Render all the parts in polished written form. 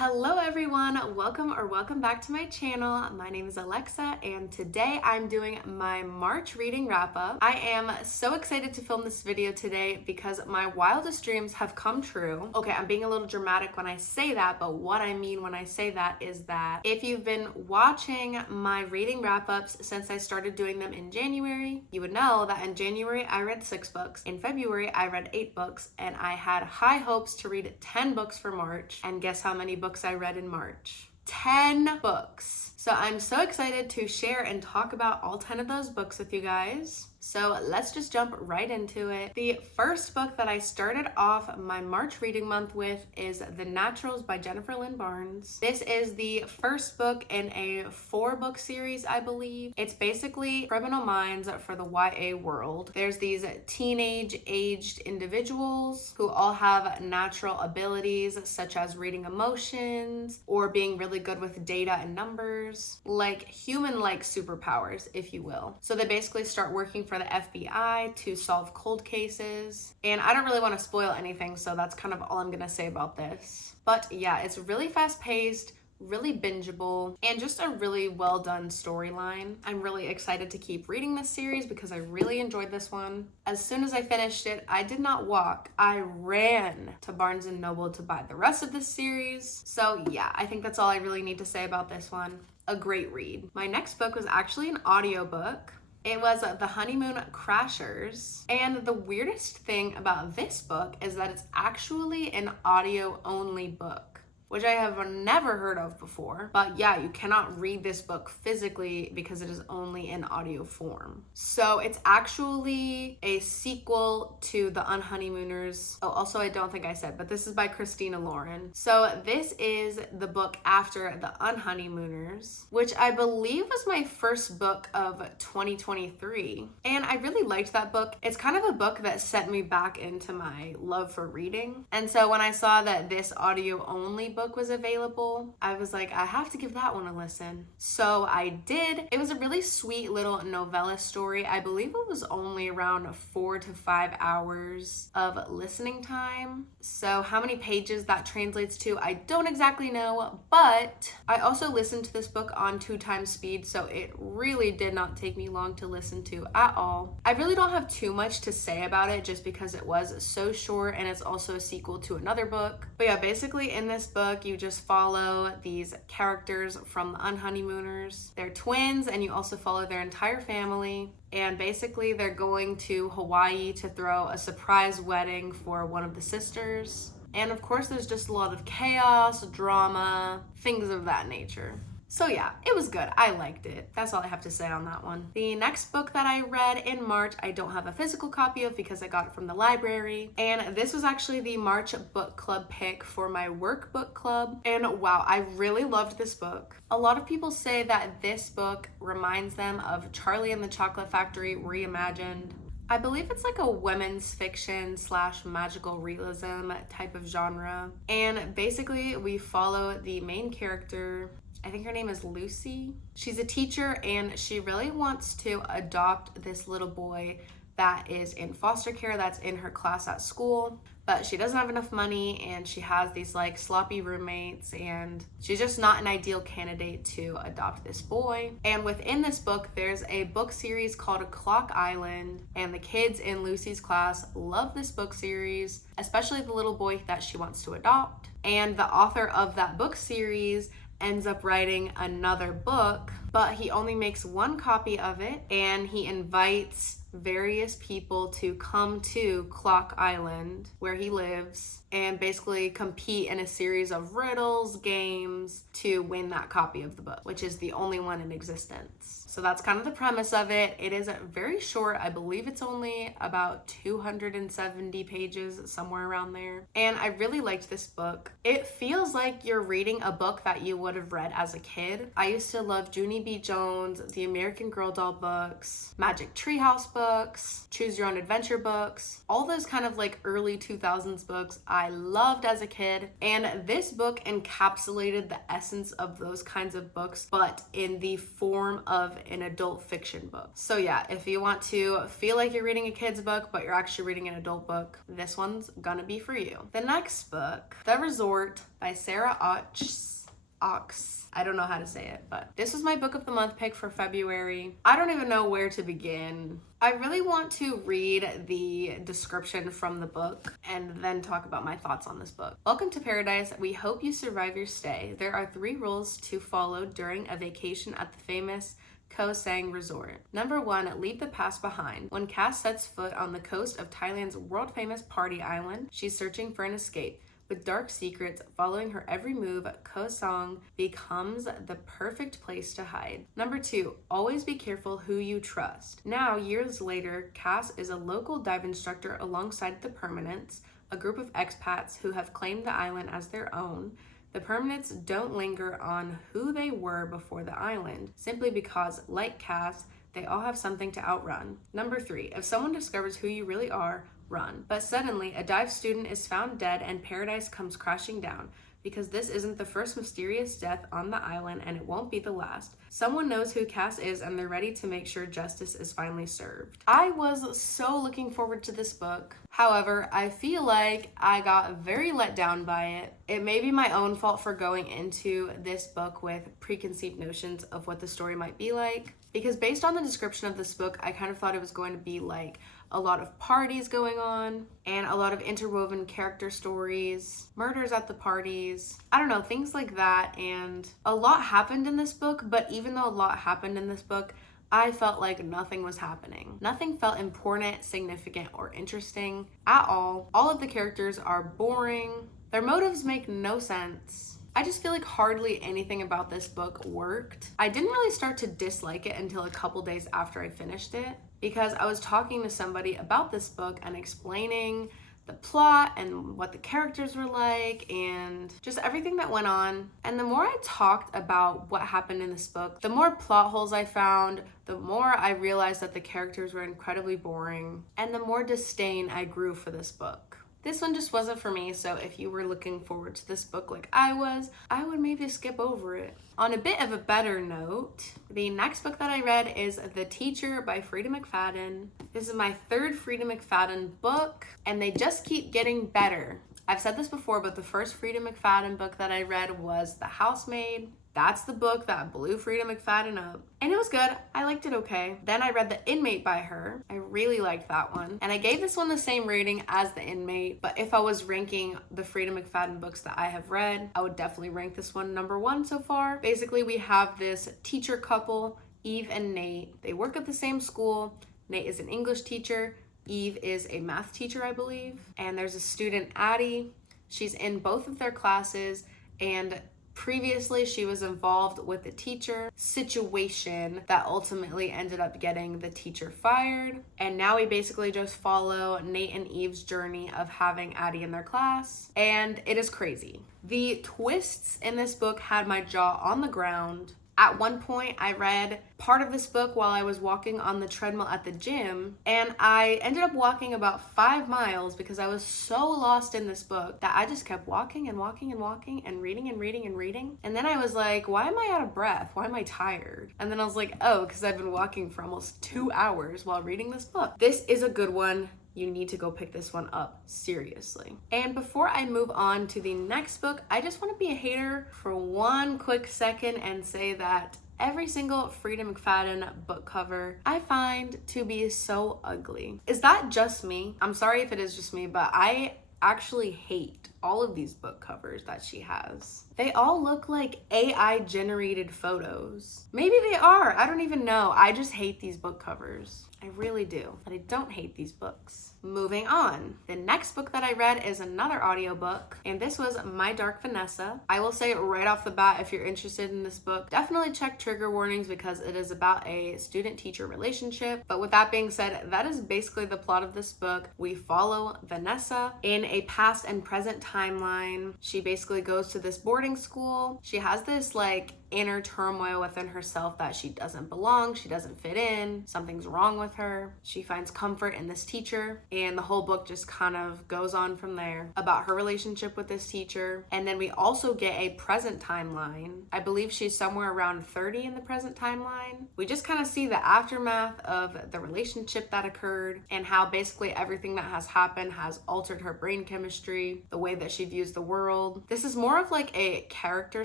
Hello everyone, welcome back to my channel. My name is Alexa and today I'm doing my March reading wrap up. I am so excited to film this video today because my wildest dreams have come true. Okay, I'm being a little dramatic when I say that, but what I mean when I say that is that if you've been watching my reading wrap ups since I started doing them in January, you would know that in January I read 6 books, in February I read 8 books, and I had high hopes to read 10 books for March, and guess how many books I read in March? 10 books. So I'm so excited to share and talk about all 10 of those books with you guys. So let's just jump right into it. The first book that I started off my March reading month with is The Naturals by Jennifer Lynn Barnes. This is the first book in a 4-book series, I believe. It's basically Criminal Minds for the YA world. There's these teenage-aged individuals who all have natural abilities such as reading emotions or being really good with data and numbers, like human-like superpowers, if you will. So they basically start working for the FBI to solve cold cases. And I don't really want to spoil anything, so that's kind of all I'm gonna say about this. But yeah, it's really fast-paced, really bingeable, and just a really well done storyline. I'm really excited to keep reading this series because I really enjoyed this one. As soon as I finished it, I did not walk, I ran to Barnes & Noble to buy the rest of this series. So yeah, I think that's all I really need to say about this one. A great read. My next book was actually an audiobook. It was The Honeymoon Crashers, and the weirdest thing about this book is that it's actually an audio-only book, which I have never heard of before. But yeah, you cannot read this book physically because it is only in audio form. So it's actually a sequel to The Unhoneymooners. Oh, also I don't think I said, but this is by Christina Lauren. So this is the book after The Unhoneymooners, which I believe was my first book of 2023. And I really liked that book. It's kind of a book that sent me back into my love for reading. And so when I saw that this audio only book was available, I was like, I have to give that one a listen. So I did. It was a really sweet little novella story. I believe it was only around 4 to 5 hours of listening time. So how many pages that translates to, I don't exactly know, but I also listened to this book on 2 times speed, so it really did not take me long to listen to at all. I really don't have too much to say about it just because it was so short and it's also a sequel to another book. But yeah, basically in this book, you just follow these characters from the Unhoneymooners. They're twins, and you also follow their entire family. And basically, they're going to Hawaii to throw a surprise wedding for one of the sisters. And of course, there's just a lot of chaos, drama, things of that nature. So yeah, it was good. I liked it. That's all I have to say on that one. The next book that I read in March, I don't have a physical copy of because I got it from the library. And this was actually the March book club pick for my work book club. And wow, I really loved this book. A lot of people say that this book reminds them of Charlie and the Chocolate Factory reimagined. I believe it's like a women's fiction / magical realism type of genre. And basically we follow the main character. I think her name is Lucy. She's a teacher and she really wants to adopt this little boy that is in foster care that's in her class at school, but she doesn't have enough money and she has these like sloppy roommates and she's just not an ideal candidate to adopt this boy. And within this book, there's a book series called Clock Island, and the kids in Lucy's class love this book series, especially the little boy that she wants to adopt. And the author of that book series ends up writing another book, but he only makes 1 copy of it, and he invites various people to come to Clock Island where he lives and basically compete in a series of riddles, games to win that copy of the book, which is the only one in existence. So that's kind of the premise of it. It is very short. I believe it's only about 270 pages, somewhere around there. And I really liked this book. It feels like you're reading a book that you would have read as a kid. I used to love Junie B. Jones, the American Girl doll books, Magic Treehouse books, choose your own adventure books, all those kind of like early 2000s books I loved as a kid. And this book encapsulated the essence of those kinds of books, but in the form of an adult fiction book. So yeah, if you want to feel like you're reading a kid's book, but you're actually reading an adult book, this one's gonna be for you. The next book, The Resort by Sara Ochs. I don't know how to say it, but this was my book of the month pick for February. I don't even know where to begin. I really want to read the description from the book and then talk about my thoughts on this book. Welcome to paradise. We hope you survive your stay. There are 3 rules to follow during a vacation at the famous Koh Sang Resort. Number 1, leave the past behind. When Cass sets foot on the coast of Thailand's world-famous party island, she's searching for an escape. With dark secrets following her every move, Koh Sang becomes the perfect place to hide. Number 2, always be careful who you trust. Now, years later, Cass is a local dive instructor alongside the Permanents, a group of expats who have claimed the island as their own. The Permanents don't linger on who they were before the island, simply because, like Cass, they all have something to outrun. Number 3, if someone discovers who you really are, run. But suddenly, a dive student is found dead and paradise comes crashing down, because this isn't the first mysterious death on the island and it won't be the last. Someone knows who Cass is and they're ready to make sure justice is finally served. I was so looking forward to this book. However, I feel like I got very let down by it. It may be my own fault for going into this book with preconceived notions of what the story might be like, because based on the description of this book, I kind of thought it was going to be like a lot of parties going on and a lot of interwoven character stories, murders at the parties, I don't know, things like that. And a lot happened in this book, but even though a lot happened in this book, I felt like nothing was happening. Nothing felt important, significant, or interesting at all. All of the characters are boring. Their motives make no sense. I just feel like hardly anything about this book worked. I didn't really start to dislike it until a couple days after I finished it, because I was talking to somebody about this book and explaining the plot and what the characters were like and just everything that went on. And the more I talked about what happened in this book, the more plot holes I found, the more I realized that the characters were incredibly boring, and the more disdain I grew for this book. This one just wasn't for me, so if you were looking forward to this book like I was, I would maybe skip over it. On a bit of a better note, the next book that I read is The Teacher by Freida McFadden. This is my 3rd Freida McFadden book, and they just keep getting better. I've said this before, but the first Freida McFadden book that I read was The Housemaid. That's the book that blew Freida McFadden up. And it was good. I liked it okay. Then I read The Inmate by her. I really liked that one. And I gave this one the same rating as The Inmate, but if I was ranking the Freida McFadden books that I have read, I would definitely rank this one number 1 so far. Basically, we have this teacher couple, Eve and Nate. They work at the same school. Nate is an English teacher. Eve is a math teacher, I believe. And there's a student, Addie. She's in both of their classes, and previously, she was involved with the teacher situation that ultimately ended up getting the teacher fired. And now we basically just follow Nate and Eve's journey of having Addie in their class. And it is crazy. The twists in this book had my jaw on the ground. At one point, I read part of this book while I was walking on the treadmill at the gym, and I ended up walking about 5 miles because I was so lost in this book that I just kept walking and walking and walking and reading and reading and reading. And then I was like, why am I out of breath? Why am I tired? And then I was like, oh, because I've been walking for almost 2 hours while reading this book. This is a good one. You need to go pick this one up, seriously. And before I move on to the next book, I just want to be a hater for one quick second and say that every single Freida McFadden book cover I find to be so ugly. Is that just me? I'm sorry if it is just me, but I actually hate all of these book covers that she has. They all look like AI generated photos. Maybe they are, I don't even know. I just hate these book covers. I really do, but I don't hate these books. Moving on. The next book that I read is another audiobook, and this was My Dark Vanessa. I will say right off the bat, if you're interested in this book, definitely check trigger warnings because it is about a student-teacher relationship. But with that being said, that is basically the plot of this book. We follow Vanessa in a past and present timeline. She basically goes to this boarding school. She has this like inner turmoil within herself that she doesn't belong, she doesn't fit in, something's wrong with her. She finds comfort in this teacher, and the whole book just kind of goes on from there about her relationship with this teacher. And then we also get a present timeline. I believe she's somewhere around 30 in the present timeline. We just kind of see the aftermath of the relationship that occurred and how basically everything that has happened has altered her brain chemistry, the way that she views the world. This is more of like a character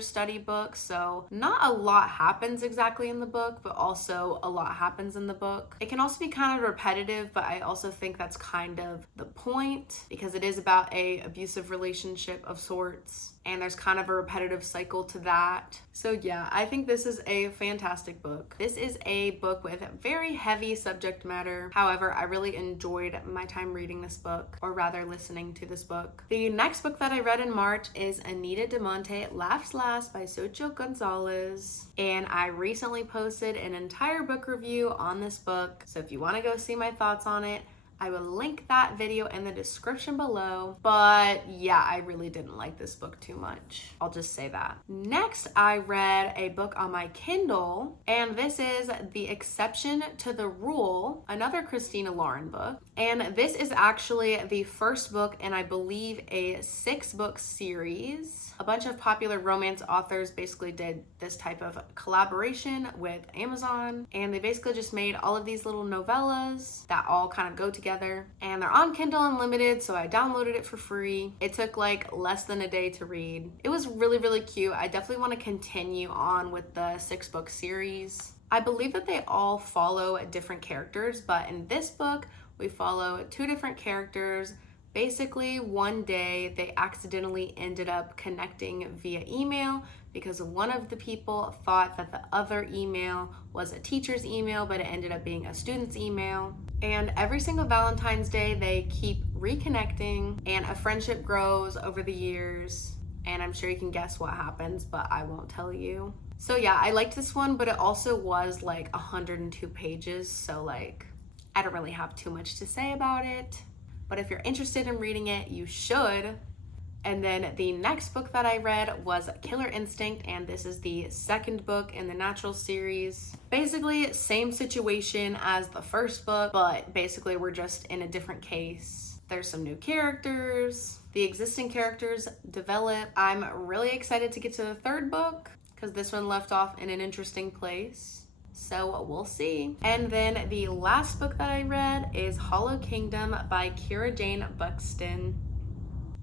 study book, so not a lot happens exactly in the book, but also a lot happens in the book. It can also be kind of repetitive, but I also think that's kind of the point because it is about a abusive relationship of sorts. And there's kind of a repetitive cycle to that. So yeah, I think this is a fantastic book. This is a book with very heavy subject matter. However, I really enjoyed my time reading this book, or rather listening to this book. The next book that I read in March is Anita de Monte, Laughs Last by Xochitl Gonzalez. And I recently posted an entire book review on this book. So if you want to go see my thoughts on it, I will link that video in the description below. But yeah, I really didn't like this book too much. I'll just say that. Next, I read a book on my Kindle, and this is The Exception to the Rule, another Christina Lauren book. And this is actually the first book in, I believe, a 6-book series. A bunch of popular romance authors basically did this type of collaboration with Amazon, and they basically just made all of these little novellas that all kind of go together, and they're on Kindle Unlimited, so I downloaded it for free. It took like less than a day to read. It was really, really cute. I definitely want to continue on with the 6-book series. I believe that they all follow different characters, but in this book, we follow 2 different characters. Basically, one day they accidentally ended up connecting via email because one of the people thought that the other email was a teacher's email, but it ended up being a student's email. And every single Valentine's Day, they keep reconnecting, and a friendship grows over the years. And I'm sure you can guess what happens, but I won't tell you. So yeah, I liked this one, but it also was like 102 pages. So like, I don't really have too much to say about it. But if you're interested in reading it, you should. And then the next book that I read was Killer Instinct, and this is the 2nd book in the Natural series. Basically, same situation as the first book, but basically we're just in a different case. There's some new characters. The existing characters develop. I'm really excited to get to the 3rd book because this one left off in an interesting place. So we'll see. And then the last book that I read is Hollow Kingdom by Kira Jane Buxton.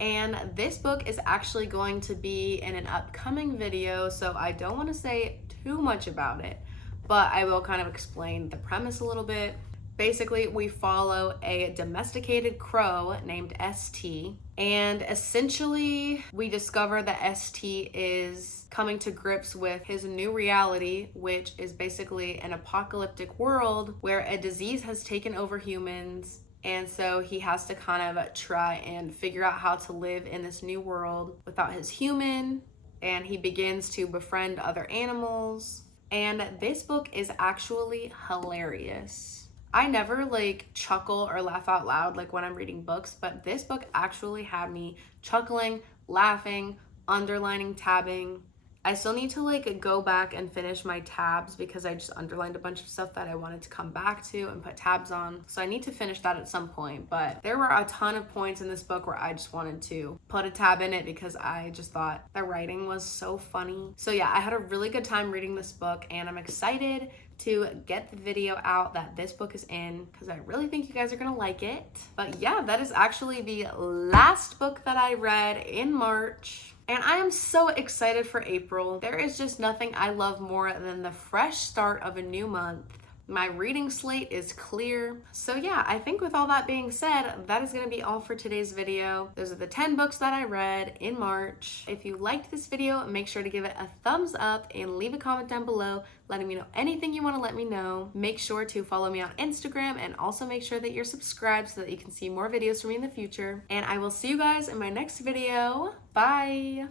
And this book is actually going to be in an upcoming video, so I don't want to say too much about it, but I will kind of explain the premise a little bit. Basically, we follow a domesticated crow named ST, and essentially we discover that ST is coming to grips with his new reality, which is basically an apocalyptic world where a disease has taken over humans. And so he has to kind of try and figure out how to live in this new world without his human, and he begins to befriend other animals. And this book is actually hilarious. I never like chuckle or laugh out loud like when I'm reading books, but this book actually had me chuckling, laughing, underlining, tabbing. I still need to like go back and finish my tabs because I just underlined a bunch of stuff that I wanted to come back to and put tabs on. So I need to finish that at some point, but there were a ton of points in this book where I just wanted to put a tab in it because I just thought the writing was so funny. So yeah, I had a really good time reading this book, and I'm excited to get the video out that this book is in because I really think you guys are gonna like it. But yeah, that is actually the last book that I read in March. And I am so excited for April. There is just nothing I love more than the fresh start of a new month. My reading slate is clear. So yeah, I think with all that being said, that is gonna be all for today's video. Those are the 10 books that I read in March. If you liked this video, make sure to give it a thumbs up and leave a comment down below letting me know anything you wanna let me know. Make sure to follow me on Instagram, and also make sure that you're subscribed so that you can see more videos from me in the future. And I will see you guys in my next video. Bye.